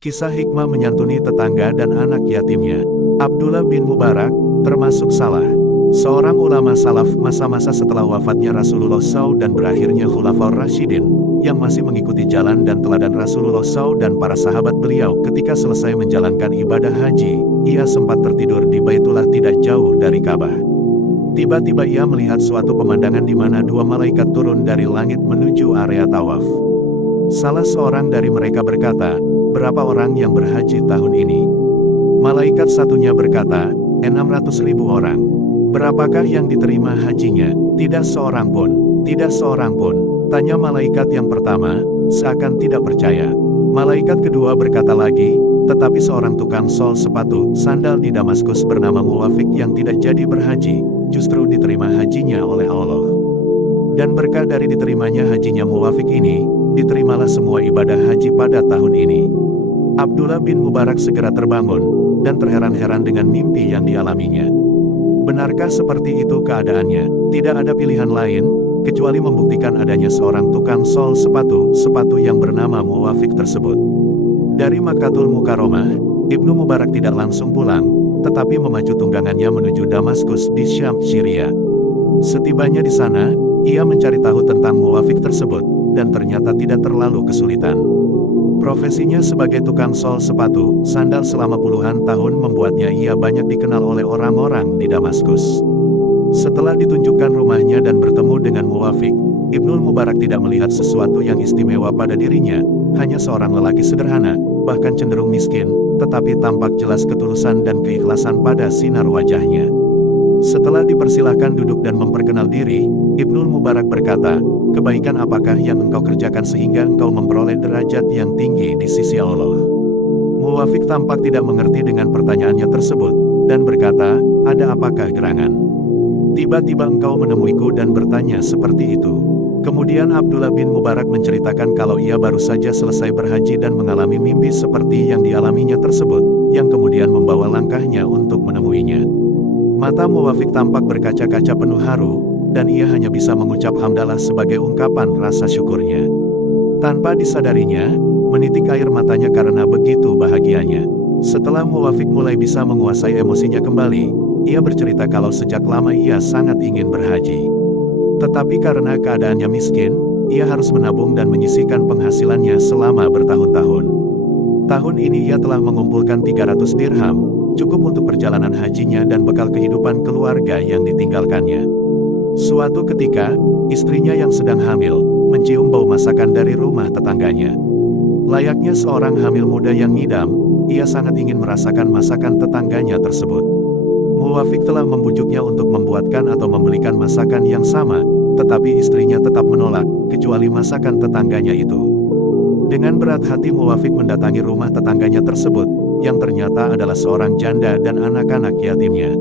Kisah hikmah menyantuni tetangga dan anak yatimnya. Abdullah bin Mubarak, termasuk salah seorang ulama salaf masa-masa setelah wafatnya Rasulullah SAW dan berakhirnya Khulafaur Rasyidin, yang masih mengikuti jalan dan teladan Rasulullah SAW dan para sahabat beliau. Ketika selesai menjalankan ibadah haji, ia sempat tertidur di Baitullah tidak jauh dari Ka'bah. Tiba-tiba ia melihat suatu pemandangan di mana dua malaikat turun dari langit menuju area tawaf. Salah seorang dari mereka berkata, "Berapa orang yang berhaji tahun ini?" Malaikat satunya berkata, 600.000 orang. "Berapakah yang diterima hajinya?" "Tidak seorang pun, tidak seorang pun," tanya malaikat yang pertama, seakan tidak percaya. Malaikat kedua berkata lagi, "Tetapi seorang tukang sol sepatu sandal di Damaskus bernama Muwafiq yang tidak jadi berhaji, justru diterima hajinya oleh Allah. Dan berkah dari diterimanya hajinya Muwafiq ini, diterimalah semua ibadah haji pada tahun ini." Abdullah bin Mubarak segera terbangun, dan terheran-heran dengan mimpi yang dialaminya. Benarkah seperti itu keadaannya? Tidak ada pilihan lain, kecuali membuktikan adanya seorang tukang sol sepatu yang bernama Muwafiq tersebut. Dari Makkatul Mukarramah, Ibnu Mubarak tidak langsung pulang, tetapi memacu tunggangannya menuju Damaskus di Syam, Syria. Setibanya di sana, ia mencari tahu tentang Muwafiq tersebut, dan ternyata tidak terlalu kesulitan. Profesinya sebagai tukang sol sepatu sandal selama puluhan tahun membuatnya ia banyak dikenal oleh orang-orang di Damaskus. Setelah ditunjukkan rumahnya dan bertemu dengan Muwafiq, Ibnul Mubarak tidak melihat sesuatu yang istimewa pada dirinya, hanya seorang lelaki sederhana, bahkan cenderung miskin, tetapi tampak jelas ketulusan dan keikhlasan pada sinar wajahnya. Setelah dipersilahkan duduk dan memperkenal diri, Ibnul Mubarak berkata, "Kebaikan apakah yang engkau kerjakan sehingga engkau memperoleh derajat yang tinggi di sisi Allah?" Muwafiq tampak tidak mengerti dengan pertanyaannya tersebut, dan berkata, "Ada apakah gerangan? Tiba-tiba engkau menemuiku dan bertanya seperti itu." Kemudian Abdullah bin Mubarak menceritakan kalau ia baru saja selesai berhaji dan mengalami mimpi seperti yang dialaminya tersebut, yang kemudian membawa langkahnya untuk menemuinya. Mata Muwafiq tampak berkaca-kaca penuh haru, dan ia hanya bisa mengucap hamdalah sebagai ungkapan rasa syukurnya. Tanpa disadarinya, menitik air matanya karena begitu bahagianya. Setelah Muwafiq mulai bisa menguasai emosinya kembali, ia bercerita kalau sejak lama ia sangat ingin berhaji. Tetapi karena keadaannya miskin, ia harus menabung dan menyisihkan penghasilannya selama bertahun-tahun. Tahun ini ia telah mengumpulkan 300 dirham, cukup untuk perjalanan hajinya dan bekal kehidupan keluarga yang ditinggalkannya. Suatu ketika, istrinya yang sedang hamil, mencium bau masakan dari rumah tetangganya. Layaknya seorang hamil muda yang ngidam, ia sangat ingin merasakan masakan tetangganya tersebut. Muwafiq telah membujuknya untuk membuatkan atau membelikan masakan yang sama, tetapi istrinya tetap menolak, kecuali masakan tetangganya itu. Dengan berat hati Muwafiq mendatangi rumah tetangganya tersebut, yang ternyata adalah seorang janda dan anak-anak yatimnya.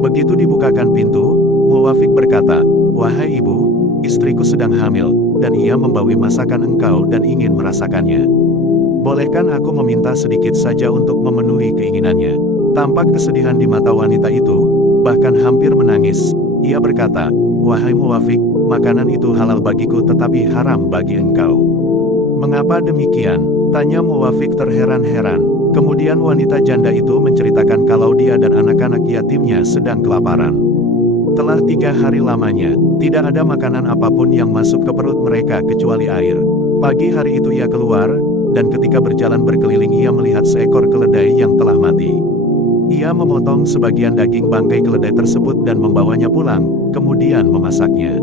Begitu dibukakan pintu, Muwafiq berkata, "Wahai ibu, istriku sedang hamil, dan ia membawa masakan engkau dan ingin merasakannya. Bolehkan aku meminta sedikit saja untuk memenuhi keinginannya?" Tampak kesedihan di mata wanita itu, bahkan hampir menangis. Ia berkata, "Wahai Muwafiq, makanan itu halal bagiku tetapi haram bagi engkau." "Mengapa demikian?" tanya Muwafiq terheran-heran. Kemudian wanita janda itu menceritakan kalau dia dan anak-anak yatimnya sedang kelaparan. Telah 3 hari lamanya, tidak ada makanan apapun yang masuk ke perut mereka kecuali air. Pagi hari itu ia keluar, dan ketika berjalan berkeliling ia melihat seekor keledai yang telah mati. Ia memotong sebagian daging bangkai keledai tersebut dan membawanya pulang, kemudian memasaknya.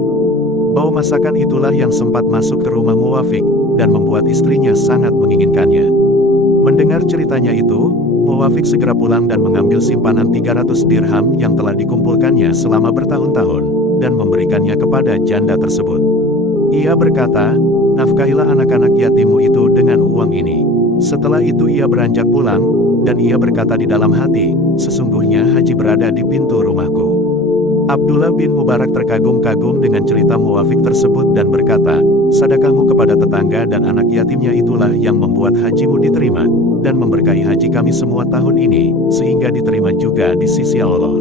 Bau masakan itulah yang sempat masuk ke rumah Muwafiq, dan membuat istrinya sangat menginginkannya. Mendengar ceritanya itu, Muwafiq segera pulang dan mengambil simpanan 300 dirham yang telah dikumpulkannya selama bertahun-tahun, dan memberikannya kepada janda tersebut. Ia berkata, "Nafkahilah anak-anak yatimmu itu dengan uang ini." Setelah itu ia beranjak pulang, dan ia berkata di dalam hati, "Sesungguhnya haji berada di pintu rumahku." Abdullah bin Mubarak terkagum-kagum dengan cerita Muwafiq tersebut dan berkata, "Sedekahmu kepada tetangga dan anak yatimnya itulah yang membuat hajimu diterima, dan memberkahi haji kami semua tahun ini, sehingga diterima juga di sisi Allah."